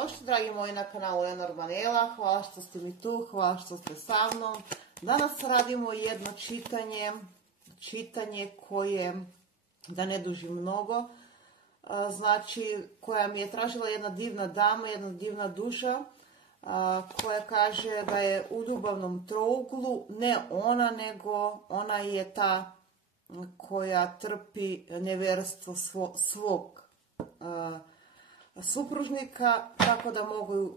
Dobrodošli dragi moji na kanalu Lenormanela, hvala što ste mi tu, hvala što ste sa mnom. Danas radimo jedno čitanje koje, da ne dužim mnogo, znači koja mi je tražila jedna divna dama, jedna divna duša, koja kaže da je u ljubavnom trouglu, ne ona, nego ona je ta koja trpi neverstvo svog supružnika, tako da mogu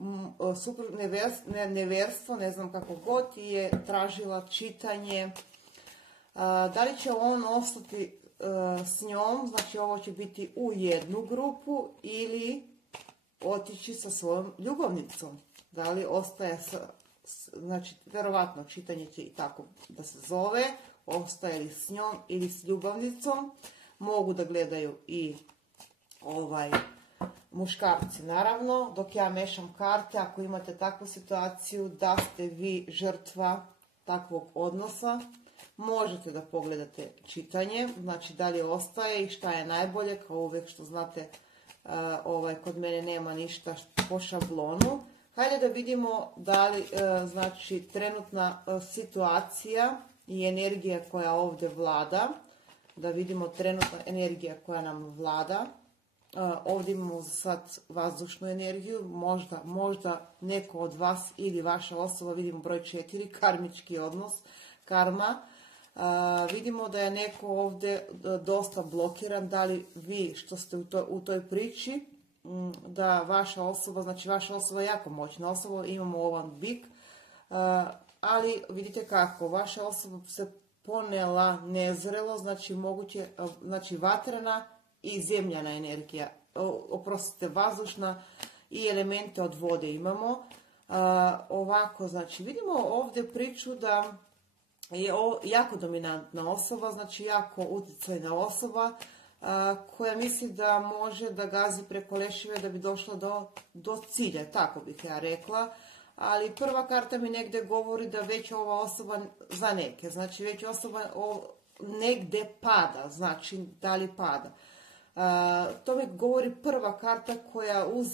neverstvo, ne znam kako god, je tražila čitanje. Da li će on ostati s njom, znači ovo će biti u jednu grupu, ili otići sa svojom ljubavnicom. Da li ostaje znači vjerovatno čitanje će i tako da se zove, ostaje li s njom ili s ljubavnicom. Mogu da gledaju i muškarci naravno, dok ja mešam karte. Ako imate takvu situaciju da ste vi žrtva takvog odnosa, možete da pogledate čitanje, znači da li ostaje i šta je najbolje, kao uvijek što znate, kod mene nema ništa po šablonu. Hajde da vidimo da li, znači, trenutna situacija i energija koja ovdje vlada, da vidimo trenutna energija koja nam vlada. Ovdje imamo sad vazdušnu energiju, možda neko od vas ili vaša osoba, vidimo broj 4, karmički odnos, karma. Vidimo da je neko ovdje dosta blokiran, da li vi što ste u toj priči, da vaša osoba, znači vaša osoba je jako moćna osoba, imamo ovan bik, ali vidite kako, vaša osoba se ponela nezrelo, znači moguće, znači vatrena i zemljana energija, oprostite, vazdušna i elemente od vode imamo. Ovako, znači vidimo ovdje priču da je jako dominantna osoba, znači jako utjecajna osoba, koja misli da može da gazi preko lešive da bi došla do cilja, tako bih ja rekla. Ali prva karta mi negdje govori da već ova osoba, za neke, znači već osoba negdje pada, znači da li pada. To mi govori prva karta koja uz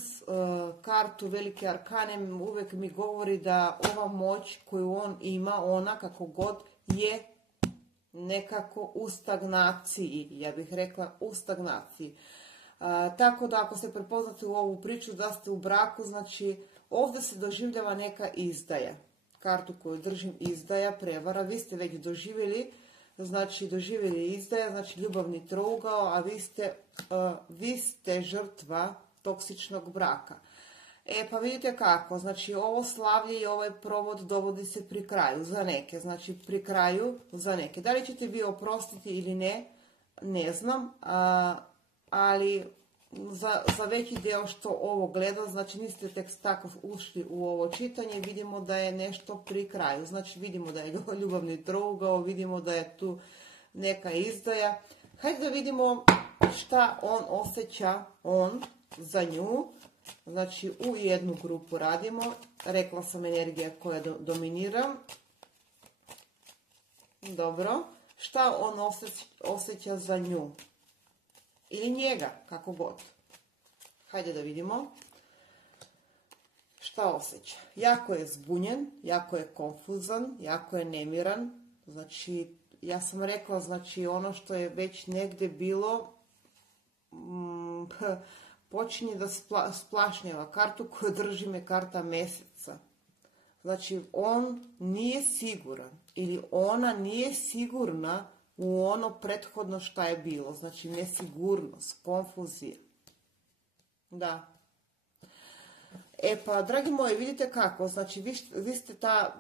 kartu velike arkane uvijek mi govori da ova moć koju on ima, ona kako god je nekako u stagnaciji, ja bih rekla u stagnaciji. Tako da ako se prepoznate u ovu priču da ste u braku, znači ovdje se doživljava neka izdaja. Kartu koju držim, izdaja, prevara, vi ste već doživjeli, znači doživjeli izdaja, znači ljubavni trougao, a vi ste žrtva toksičnog braka. Pa vidite kako, znači ovo slavlje i ovaj provod dovodi se pri kraju za neke, znači pri kraju za neke. Da li ćete vi oprostiti ili ne, ne znam, ali za veći dio što ovo gleda, znači niste tek tako ušli u ovo čitanje, vidimo da je nešto pri kraju, znači vidimo da je ljubavni trougao, vidimo da je tu neka izdaja. Hajde da vidimo šta on osjeća, on za nju. Znači u jednu grupu radimo, rekla sam energija koja dominira. Dobro, šta on osjeća za nju ili njega, kako god. Hajde da vidimo šta osjeća. Jako je zbunjen, jako je konfuzan, jako je nemiran. Znači ja sam rekla, znači ono što je već negdje bilo počinje da splašnjava. Kartu koju držim je karta meseca. Znači on nije siguran ili ona nije sigurna u ono prethodno šta je bilo. Znači nesigurnost, konfuzija. Da. Pa dragi moji, vidite kako, znači vi ste ta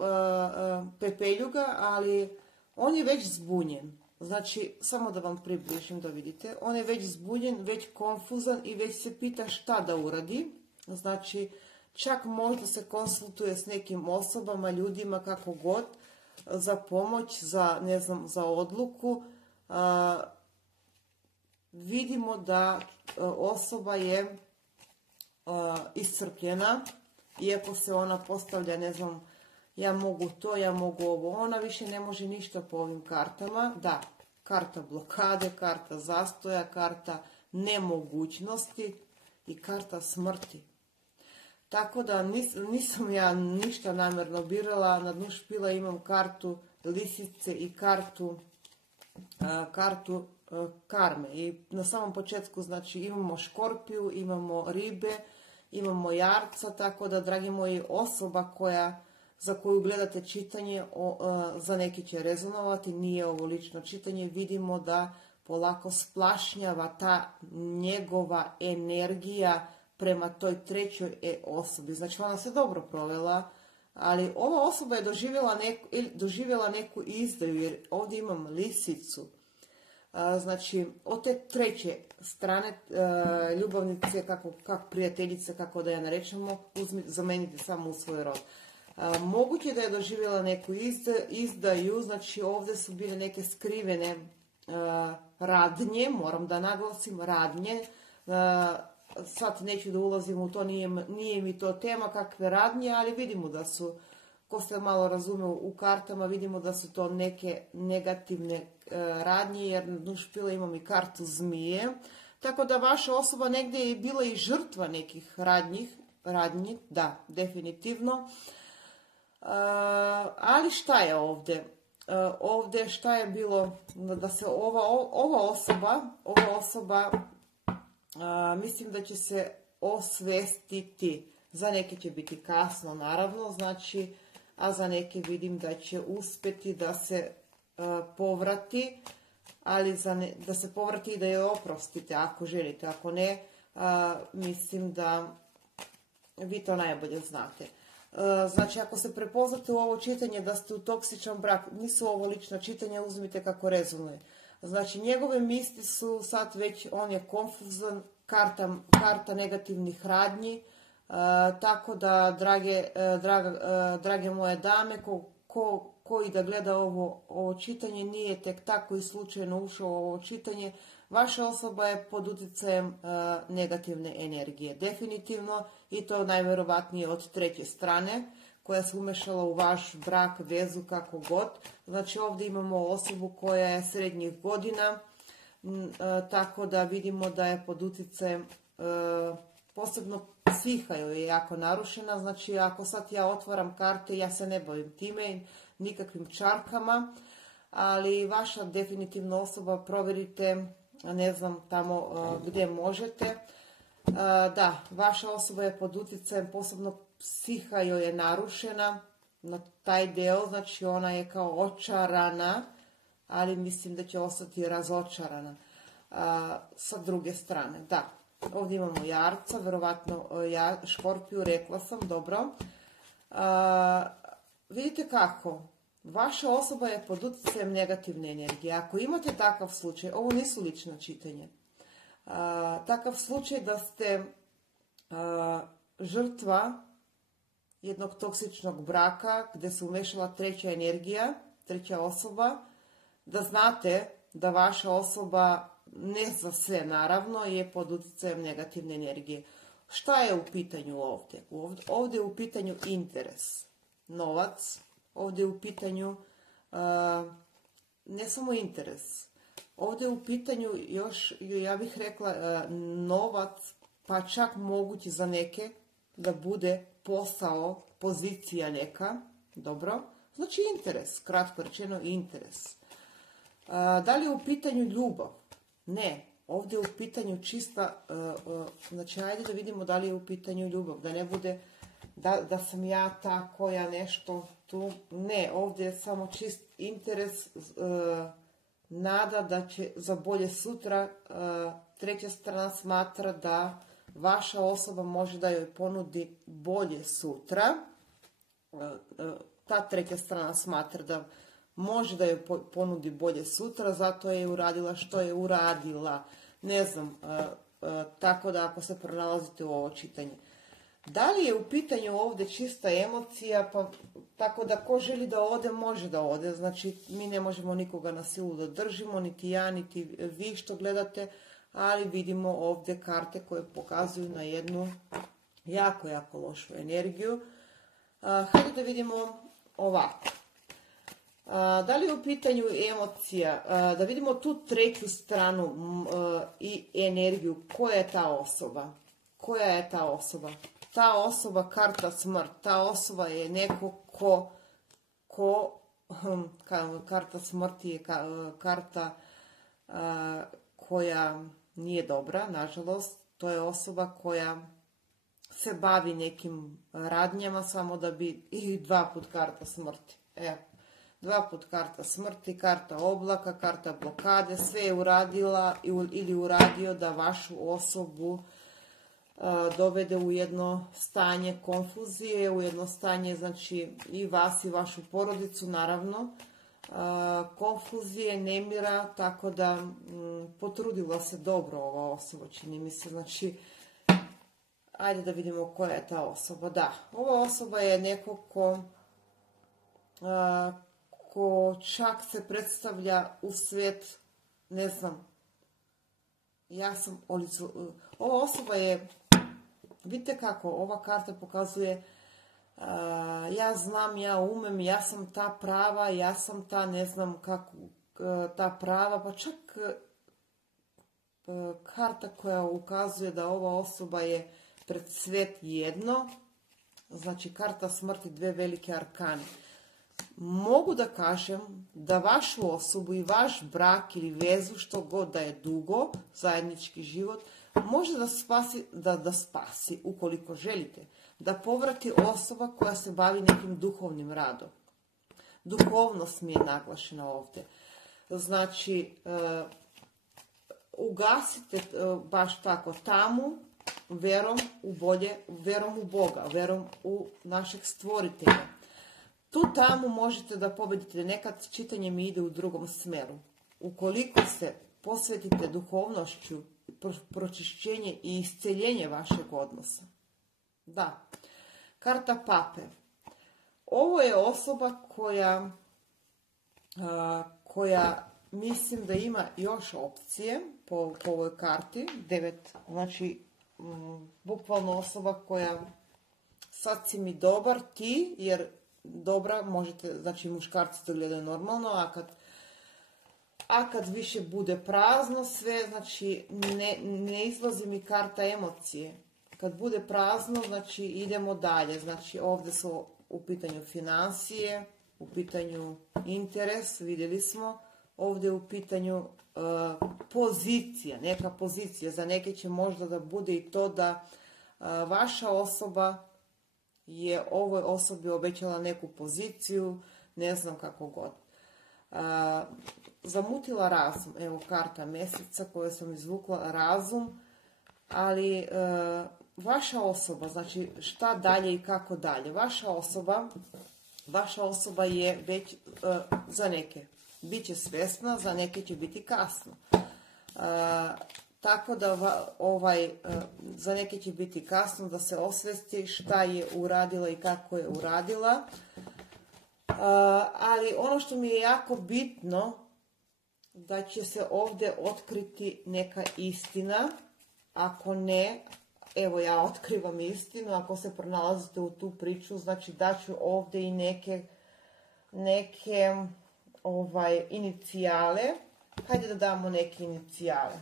pepeljuga, ali on je već zbunjen. Znači, samo da vam približim da vidite, on je već zbunjen, već konfuzan i već se pita šta da uradi. Znači, čak možda se konsultuje s nekim osobama, ljudima, kako god, za pomoć, za, ne znam, za odluku. Vidimo da osoba je iscrpljena, iako se ona postavlja, ne znam, ja mogu to, ja mogu ovo, ona više ne može ništa po ovim kartama. Da, karta blokade, karta zastoja, karta nemogućnosti i karta smrti. Tako da nisam ja ništa namjerno birala. Na dnu špila imam kartu lisice i kartu karme. I na samom početku znači imamo škorpiju, imamo ribe, imamo jarca, tako da, dragi moji, osoba za koju gledate čitanje, za neki će rezonovati, nije ovo lično čitanje, vidimo da polako splašnjava ta njegova energija prema toj trećoj osobi. Znači ona se dobro provela, ali ova osoba je doživjela neku izdaju, jer ovdje imam lisicu. Znači, od te treće strane ljubavnice, kako prijateljice, kako da je narečemo, zamenite samo u svoj rod. Moguće da je doživjela neku izdaju, znači ovdje su bile neke skrivene radnje, moram da naglasim, radnje. Sad neću da ulazim u to, nije mi to tema kakve radnje, ali vidimo da su, ko se malo razume u kartama, vidimo da su to neke negativne radnje, jer na dnu špila imam i kartu zmije. Tako da vaša osoba negdje je bila i žrtva nekih radnji, da, definitivno. Ali šta je ovdje? Ovdje šta je bilo, da se ova osoba mislim da će se osvestiti. Za neke će biti kasno, naravno, znači, a za neke vidim da će uspjeti da se povrati, ali da se povrati i da je oprostite ako želite, ako ne, mislim da vi to najbolje znate. Znači, ako se prepoznate u ovo čitanje da ste u toksičnom braku, nisu ovo lično čitanje, uzmite kako rezonuje. Znači, njegove misli su sad već, on je konfuzan, karta negativnih radnji, tako da, drage moje dame, koji da gleda ovo čitanje, nije tek tako i slučajno ušao u ovo čitanje, vaša osoba je pod utjecajem negativne energije, definitivno, i to najvjerovatnije od treće strane, koja se umešala u vaš brak, vezu, kako god. Znači, ovdje imamo osobu koja je srednjih godina, tako da vidimo da je pod utjecajem, posebno psiha joj je jako narušena. Znači, ako sad ja otvaram karte, ja se ne bavim time, nikakvim čarkama, ali vaša definitivno osoba, provjerite, ne znam, tamo gdje možete. Da, vaša osoba je pod utjecajem, posebno psiha joj je narušena na taj deo, znači ona je kao očarana, ali mislim da će ostati razočarana. Sa druge strane, da, ovdje imamo jarca, vjerovatno škorpiju, rekla sam, dobro. Vidite kako, vaša osoba je pod utjecajem negativne energije. Ako imate takav slučaj, ovo nisu lična čitanja, takav slučaj da ste žrtva jednog toksičnog braka gdje se umešala treća energija, treća osoba, da znate da vaša osoba, ne za sve naravno, je pod utjecajem negativne energije. Šta je u pitanju ovdje? Ovdje je u pitanju interes, novac, ovdje je u pitanju ne samo interes, ovdje je u pitanju još, ja bih rekla, novac, pa čak mogući za neke da bude posao, pozicija neka, dobro, znači interes, kratko rečeno interes. Da li je u pitanju ljubav? Ne, ovdje je u pitanju čista, znači ajde da vidimo da li je u pitanju ljubav, da ne bude da sam ja ta koja nešto tu, ne, ovdje je samo čist interes, nada da će za bolje sutra, treća strana smatra da vaša osoba može da joj ponudi bolje sutra, ta treća strana smatra da može da joj ponudi bolje sutra, zato je uradila što je uradila, ne znam, tako da ako se pronalazite u ovo čitanje. Da li je u pitanju ovdje čista emocija, pa tako da ko želi da ode, može da ode, znači mi ne možemo nikoga na silu da držimo, niti ja, niti vi što gledate, ali vidimo ovdje karte koje pokazuju na jednu jako, jako lošu energiju. Hajde da vidimo ovako. Da li je u pitanju emocija, da vidimo tu treću stranu i energiju, koja je ta osoba? Koja je ta osoba? ta osoba, karta smrt, ta osoba je neko karta smrti je karta koja nije dobra, nažalost. To je osoba koja se bavi nekim radnjama samo da bi, i 2 put karta smrti. Evo, 2 put karta smrti, karta oblaka, karta blokade, sve je uradila ili uradio da vašu osobu dovede u jedno stanje konfuzije, u jedno stanje, znači i vas i vašu porodicu, naravno, konfuzije, nemira, tako da potrudila se dobro ova osoba, čini mi se, znači, ajde da vidimo koja je ta osoba. Da, ova osoba je neko ko čak se predstavlja u svijet, ne znam, ova osoba je, vidite kako, ova karta pokazuje, ja znam, ja umem, ja sam ta prava, ja sam ta, ne znam kako, ta prava, pa čak karta koja ukazuje da ova osoba je pred svijet jedno, znači karta smrti, 2 velike arkane. Mogu da kažem da vašu osobu i vaš brak ili vezu, što god da je dugo, zajednički život, može da spasi, ukoliko želite, da povrati osoba koja se bavi nekim duhovnim radom. Duhovnost mi je naglašena ovdje. Znači, ugasite baš tako tamu, verom u bolje, verom u Boga, verom u našeg stvoritelja. Tu tamu možete da pobedite, nekad čitanje mi ide u drugom smeru. Ukoliko se posvetite duhovnošću, pročišćenje i isceljenje vašeg odnosa. Da, karta pape. Ovo je osoba koja mislim da ima još opcije po ovoj karti. 9, znači bukvalno osoba koja sad si mi dobar ti, jer dobra možete, znači muškarci to gledaju normalno, a kad više bude prazno sve, znači ne izlazi mi karta emocije. Kad bude prazno, znači idemo dalje. Znači ovdje su u pitanju financije, u pitanju interes, vidjeli smo. Ovdje je u pitanju pozicija, neka pozicija. Za neke će možda da bude i to da vaša osoba je ovoj osobi obećala neku poziciju, ne znam kako god. Zamutila razum, evo karta mjeseca koju sam izvukla, razum, ali vaša osoba, znači šta dalje i kako dalje, vaša osoba je već za neke bit će svjesna, za neke će biti kasno. Tako da za neke će biti kasno da se osvijesti šta je uradila i kako je uradila. Ali ono što mi je jako bitno, da će se ovdje otkriti neka istina. Ako ne, evo ja otkrivam istinu, ako se pronalazite u tu priču, znači daću ovdje i neke inicijale. Hajde da damo neke inicijale.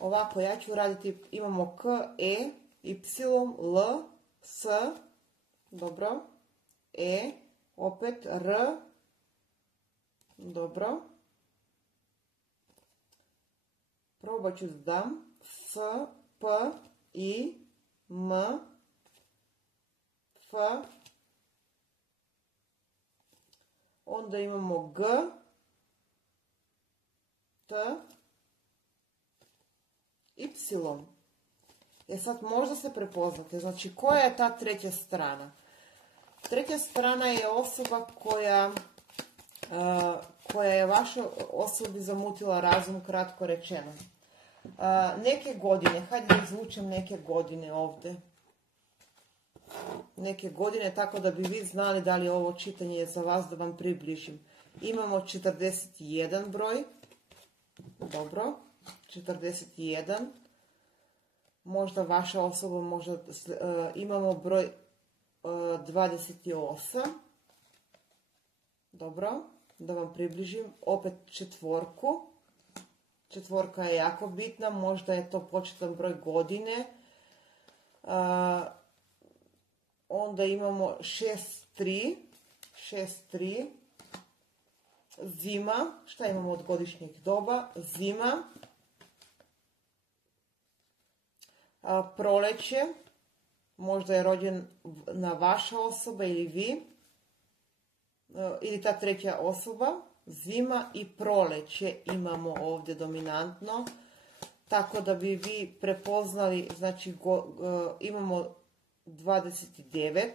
Ovako, ja ću raditi, imamo K, E, Y, L, S, dobro, E, opet R, dobro. Probat ću da dam S, P, I, M, F, onda imamo G, T, Y. Sad možda se prepoznate, znači koja je ta treća strana? Treća strana je osoba koja je vašoj osobi zamutila razum, kratko rečeno. Neke godine, hajde da izvučem neke godine ovdje. Neke godine, tako da bi vi znali da li ovo čitanje je za vas, da vam približim. Imamo 41 broj. Dobro, 41. Možda vaša osoba, možda imamo broj 28. Dobro, da vam približim. Opet 4. 4 je jako bitna, možda je to početan broj godine. Onda imamo 6-3, zima, šta imamo od godišnjeg doba, zima, proleće, možda je rođena vaša osoba ili vi, ili ta treća osoba, zima i proleće imamo ovdje dominantno, tako da bi vi prepoznali, znači imamo 29,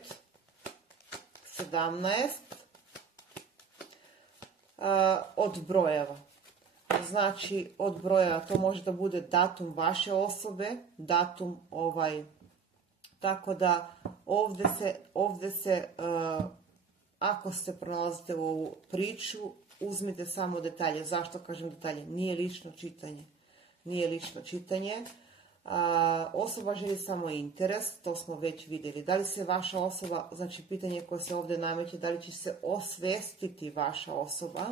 17, od brojeva. Znači od brojeva to može da bude datum vaše osobe, datum tako da ovdje se ako se pronalazite u ovu priču, uzmite samo detalje. Zašto kažem detalje? Nije lično čitanje. Nije lično čitanje. Osoba želi samo interes, to smo već vidjeli. Da li se vaša osoba, znači pitanje koje se ovdje nameće, da li će se osvestiti vaša osoba,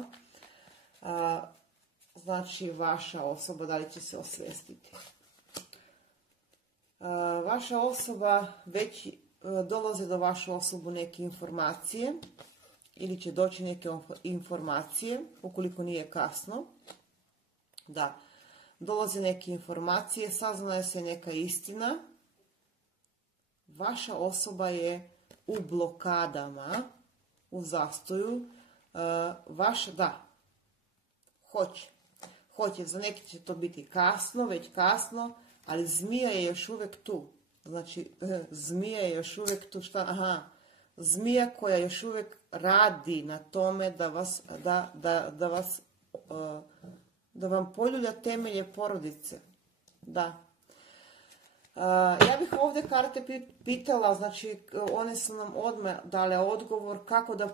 znači vaša osoba, da li će se osvestiti. Vaša osoba već dolaze do vašu osobu neke informacije ili će doći neke informacije, ukoliko nije kasno. Da. Dolaze neke informacije, saznaje se neka istina. Vaša osoba je u blokadama, u zastoju. Hoće, za neki će to biti kasno, već kasno, ali zmija je još uvijek tu. Znači, zmija je još uvijek tu, zmija koja još uvijek radi na tome da vam poljulja temelje porodice. Da. Ja bih ovdje karte pitala, znači one su nam odmah dale odgovor kako da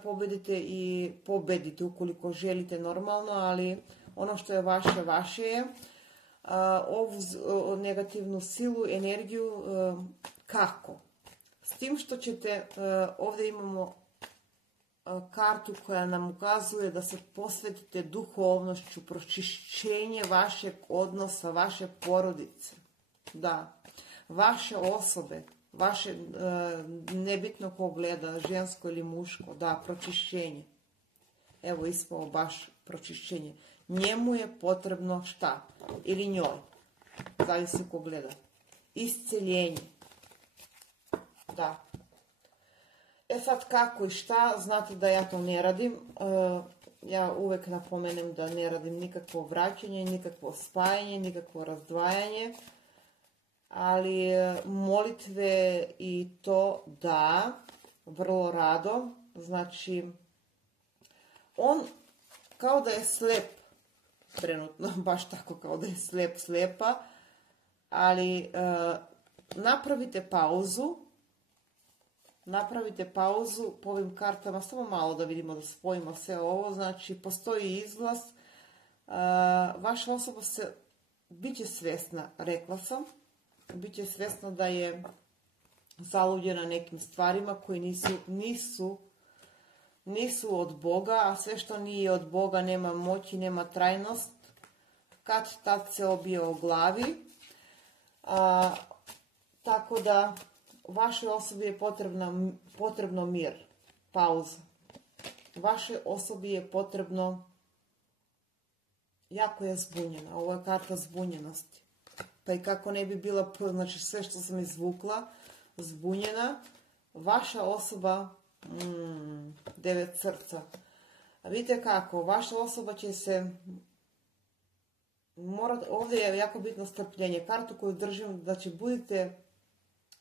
pobedite ukoliko želite normalno, ali ono što je vaše je. Ovu negativnu silu, energiju, kako? S tim što ćete, ovdje imamo kartu koja nam ukazuje da se posvetite duhovnošću, pročišćenje vašeg odnosa, vaše porodice, da, vaše osobe, vaše, nebitno ko gleda, žensko ili muško, da, pročišćenje. Evo, ispao baš pročišćenje. Njemu je potrebno šta? Ili njoj, zavisi ko gleda. Isceljenje, da. Sad kako i šta, znate da ja to ne radim. Ja uvijek napomenem da ne radim nikakvo vraćanje, nikakvo spajanje, nikakvo razdvajanje. Ali molitve i to da, vrlo rado. Znači, on kao da je slep trenutno, baš tako kao da je slepa, ali napravite pauzu po ovim kartama, samo malo da vidimo, da spojimo sve ovo, znači postoji izlaz, vaša osoba bit će svjesna, rekla sam, bit će svjesna da je zaluđena nekim stvarima koji nisu od Boga, a sve što nije od Boga nema moći, nema trajnost, kad tad se obije o glavi, tako da vašoj osobi je potrebno mir, pauza. Vašoj osobi je potrebno, jako je zbunjena, ovo je karta zbunjenosti. Pa i kako ne bi bila, znači sve što sam izvukla, zbunjena, vaša osoba, 9 srca. A vidite kako, vaša osoba će se, ovdje je jako bitno strpljenje. Kartu koju držim, znači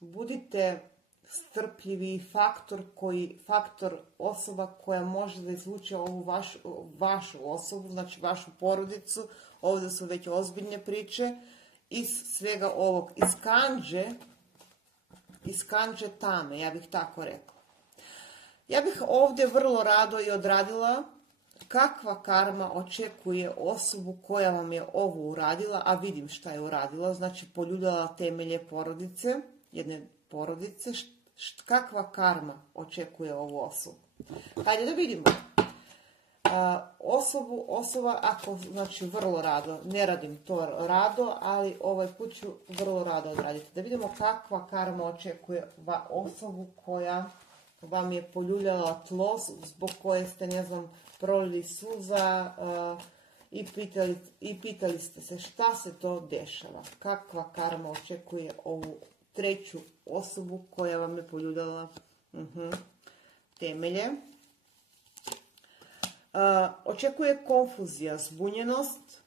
budite strpljivi, faktor osoba koja može da izvuče ovu vašu osobu, znači vašu porodicu, ovdje su već ozbiljne priče, iz svega ovog, iz kanđe tame, ja bih tako rekla. Ja bih ovdje vrlo rado i odradila kakva karma očekuje osobu koja vam je ovo uradila, a vidim šta je uradila, znači poljuljala temelje porodice, jedne porodice, kakva karma očekuje ovu osobu. Hajde da vidimo. Osoba, ako, znači vrlo rado, ne radim to rado, ali ovaj put ću vrlo rado odraditi. Da vidimo kakva karma očekuje osobu koja vam je poljuljala tlo, zbog koje ste, ne znam, prolili suza i pitali ste se šta se to dešava. Kakva karma očekuje ovu treću osobu koja vam je poljuljala temelje. Očekuje konfuzija, zbunjenost,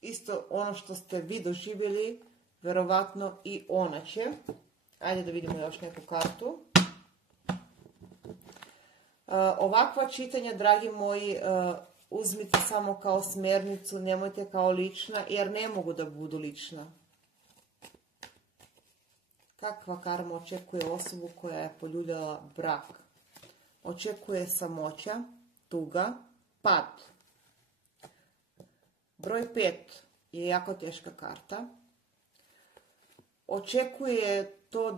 isto ono što ste vi doživjeli, vjerovatno i ona će. Ajde da vidimo još neku kartu. Ovakva čitanja, dragi moji, uzmite samo kao smjernicu, nemojte kao lična, jer ne mogu da budu lična. Kakva karma očekuje osobu koja je poljuljala brak? Očekuje samoća, tuga, pad. Broj 5 je jako teška karta. Očekuje to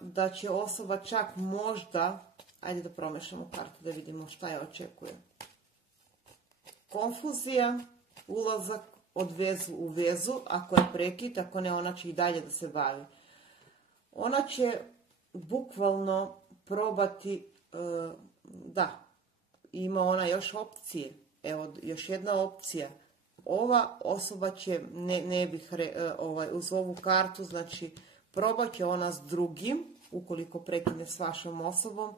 da će osoba čak možda, ajde da promešamo kartu da vidimo šta je očekuje. Konfuzija, ulazak od vezu u vezu, ako je prekid, ako ne, ona će i dalje da se bavi. Ona će bukvalno probati, ima ona još opcije. Evo, još jedna opcija. Ova osoba će, ne bih uz ovu kartu, znači probat će ona s drugim, ukoliko prekine s vašom osobom,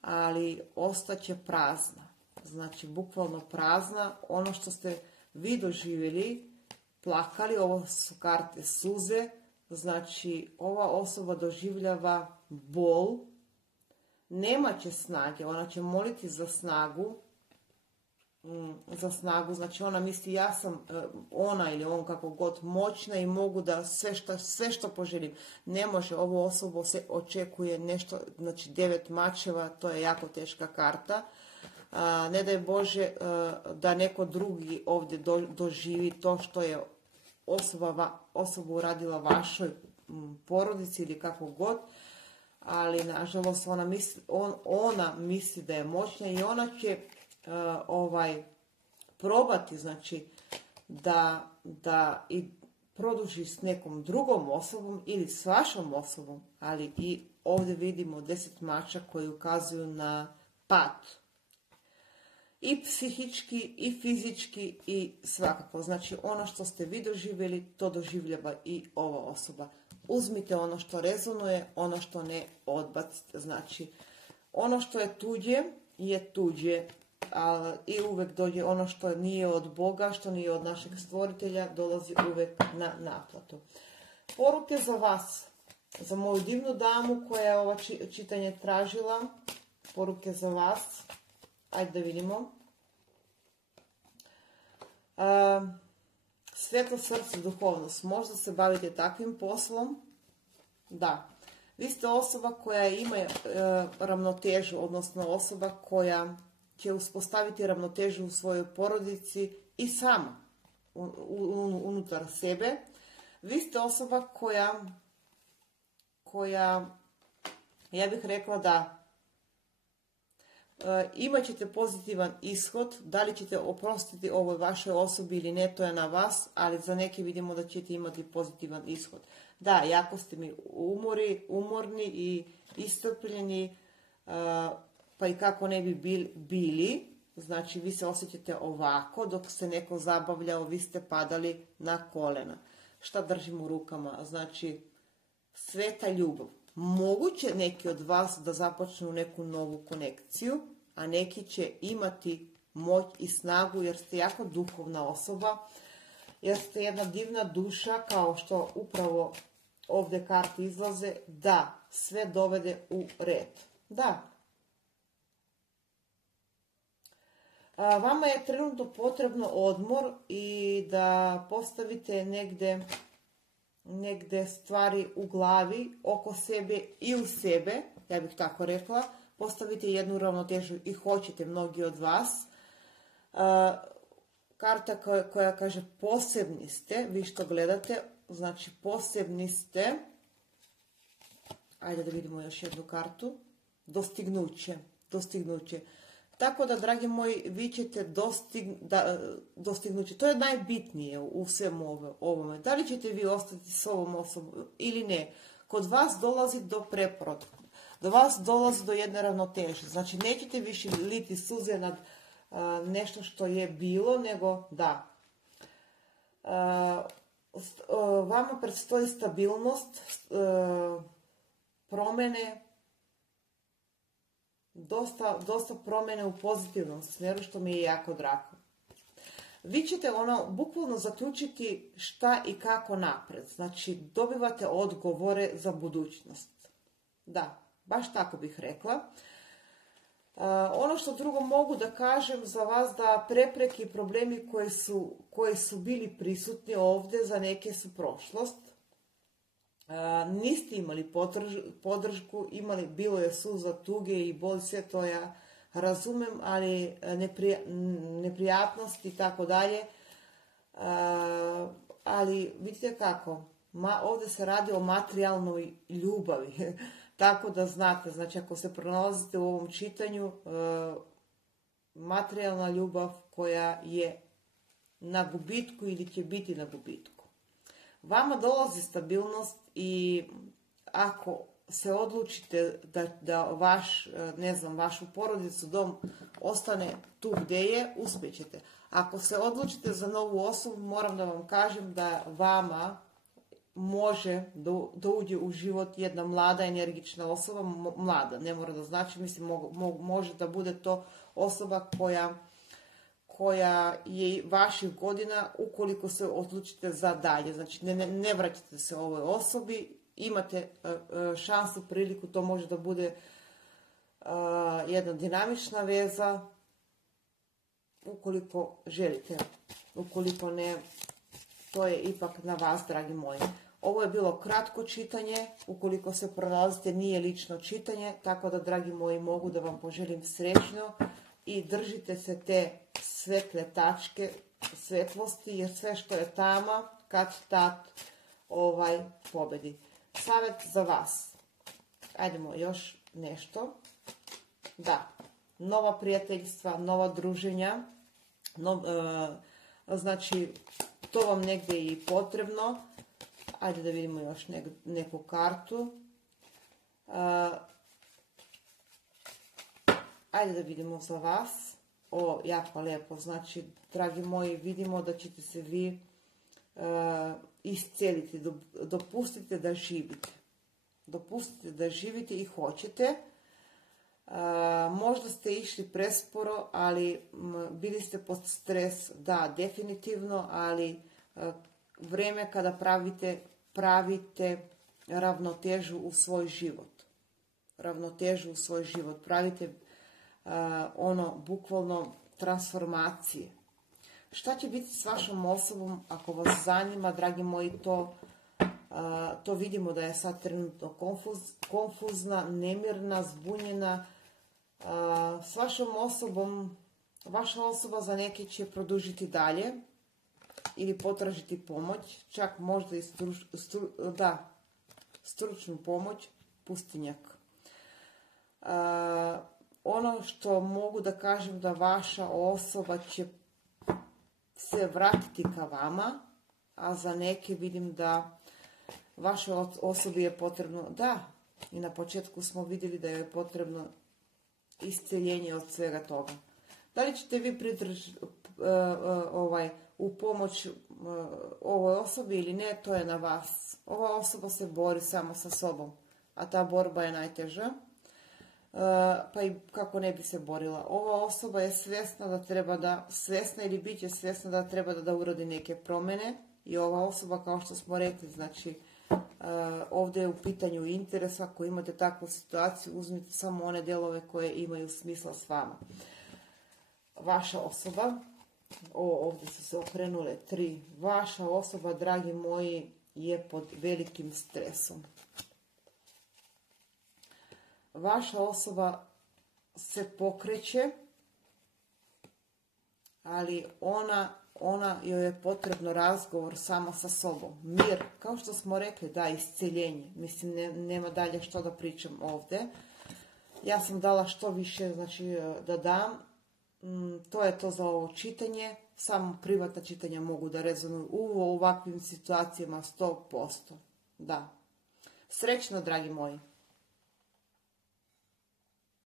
ali ostaće prazna. Znači, bukvalno prazna. Ono što ste vi doživjeli, plakali, ovo su karte suze, znači ova osoba doživljava bol, nema će snage, ona će moliti za snagu, znači ona misli ja sam ona ili on kako god moćna i mogu da sve što poželim. Ne može, ovu osobu se očekuje nešto, znači 9 mačeva, to je jako teška karta. Ne daj Bože da neko drugi ovdje doživi to što je osoba uradila vašoj porodici ili kako god, ali nažalost ona misli da je moćna i ona će probati, znači da i produži s nekom drugom osobom ili s vašom osobom, ali i ovdje vidimo 10 mača koji ukazuju na pad. I psihički, i fizički, i svakako. Znači, ono što ste vi doživjeli, to doživljava i ova osoba. Uzmite ono što rezonuje, ono što ne odbacite. Znači, ono što je tuđe, i uvijek dođe ono što nije od Boga, što nije od našeg stvoritelja, dolazi uvijek na naplatu. Poruke za vas, za moju divnu damu koja je ovo čitanje tražila, poruke za vas. Ajde da vidimo. Svetlo srce, duhovnost. Možda se bavite takvim poslom. Da. Vi ste osoba koja ima ravnotežu, odnosno osoba koja će uspostaviti ravnotežu u svojoj porodici i sama unutar sebe. Vi ste osoba koja ja bih rekla da imat ćete pozitivan ishod, da li ćete oprostiti ovoj vašoj osobi ili ne, to je na vas, ali za neke vidimo da ćete imati pozitivan ishod. Da, jako ste mi umorni i iscrpljeni, pa i kako ne bi bili, znači vi se osjećate ovako, dok se neko zabavljao, vi ste padali na kolena. Šta držim u rukama? Znači, sveta ljubav. Moguće neki od vas da započnu neku novu konekciju, a neki će imati moć i snagu jer ste jako duhovna osoba, jer ste jedna divna duša, kao što upravo ovdje karte izlaze, da sve dovede u red. Da. Vama je trenutno potrebno odmor i da postavite negdje stvari u glavi, oko sebe i u sebe, ja bih tako rekla, postavite jednu ravnotežu i hoćete mnogi od vas. Karta koja kaže posebni ste, vi što gledate, znači posebni ste. Ajde da vidimo još jednu kartu. Dostignuće. Tako da, dragi moji, vi ćete dostignuti. To je najbitnije u svemu ovome. Da li ćete vi ostati s ovom osobom ili ne? Kod vas dolazi do preporoda. Do vas dolazi do jedne ravnoteže. Znači, nećete više liti suze nad nešto što je bilo, nego da. Vama predstoji stabilnost, promjene, dosta promjene u pozitivnom smjeru, što mi je jako drago. Vi ćete bukvalno zaključiti šta i kako napred. Znači, dobivate odgovore za budućnost. Da, baš tako bih rekla. Ono što drugo mogu da kažem za vas, da prepreke i problemi koji su bili prisutni ovdje, za neke su prošlost. Niste imali podršku, bilo je suza, tuge i boli, sve to ja razumem, ali neprijatnosti i tako dalje. Ali vidite kako, ovdje se radi o materijalnoj ljubavi. Tako da znate, znači ako se pronalazite u ovom čitanju, materijalna ljubav koja je na gubitku ili će biti na gubitku. Vama dolazi stabilnost i ako se odlučite da vašu porodicu, dom ostane tu gdje je, uspjećete. Ako se odlučite za novu osobu, moram da vam kažem da vama može da uđe u život jedna mlada, energična osoba, mlada, ne mora da znači, mislim, može da bude to osoba koja je vaših godina, ukoliko se odlučite za dalje. Znači, ne vraćate se ovoj osobi, imate šansu, priliku, to može da bude jedna dinamična veza, ukoliko želite. Ukoliko ne, to je ipak na vas, dragi moji. Ovo je bilo kratko čitanje, ukoliko se pronalazite, nije lično čitanje, tako da, dragi moji, mogu da vam poželim srećno i držite se te svetle tačke, svetlosti, jer sve što je tama, kad pobedi. Savjet za vas. Ajdemo još nešto. Da, nova prijateljstva, nova druženja, znači, to vam negdje i potrebno. Ajde da vidimo još neku kartu. Ajde da vidimo za vas. Jako lijepo. Znači, dragi moji, vidimo da ćete se vi iscijeliti. Dopustite da živite. Dopustite da živite i hoćete. Možda ste išli presporo, ali bili ste pod stres, da, definitivno, ali vrijeme kada pravite ravnotežu u svoj život. Ravnotežu u svoj život. Pravite bukvalno transformacije. Šta će biti s vašom osobom, ako vas zanima, dragi moji, to vidimo da je sad trenutno konfuzna, nemirna, zbunjena. S vašom osobom, vaša osoba za neke će produžiti dalje ili potražiti pomoć, čak možda i stručnu pomoć, pustinjak. Ono što mogu da kažem, da vaša osoba će se vratiti ka vama, a za neke vidim da vašoj osobi je potrebno, da, i na početku smo vidjeli da je potrebno isceljenje od svega toga. Da li ćete vi u pomoć ovoj osobi ili ne, to je na vas. Ova osoba se bori samo sa sobom, a ta borba je najteža. Pa i kako ne bi se borila. Ova osoba je svjesna ili bit će svjesna da treba da uradi neke promjene, i ova osoba, kao što smo rekli, znači ovdje je u pitanju interes. Ako imate takvu situaciju, uzmite samo one dijelove koje imaju smisla s vama. Vaša osoba, ovdje su se okrenule 3, vaša osoba, dragi moji, je pod velikim stresom. Vaša osoba se pokreće, ali ona joj je potrebno razgovor sama sa sobom. Mir, kao što smo rekli, da, isceljenje. Mislim, nema dalje što da pričam ovdje. Ja sam dala što više, znači, da dam. To je to za ovo čitanje. Samo privatna čitanja mogu da rezonuju u ovakvim situacijama 100%. Da. Srećno, dragi moji.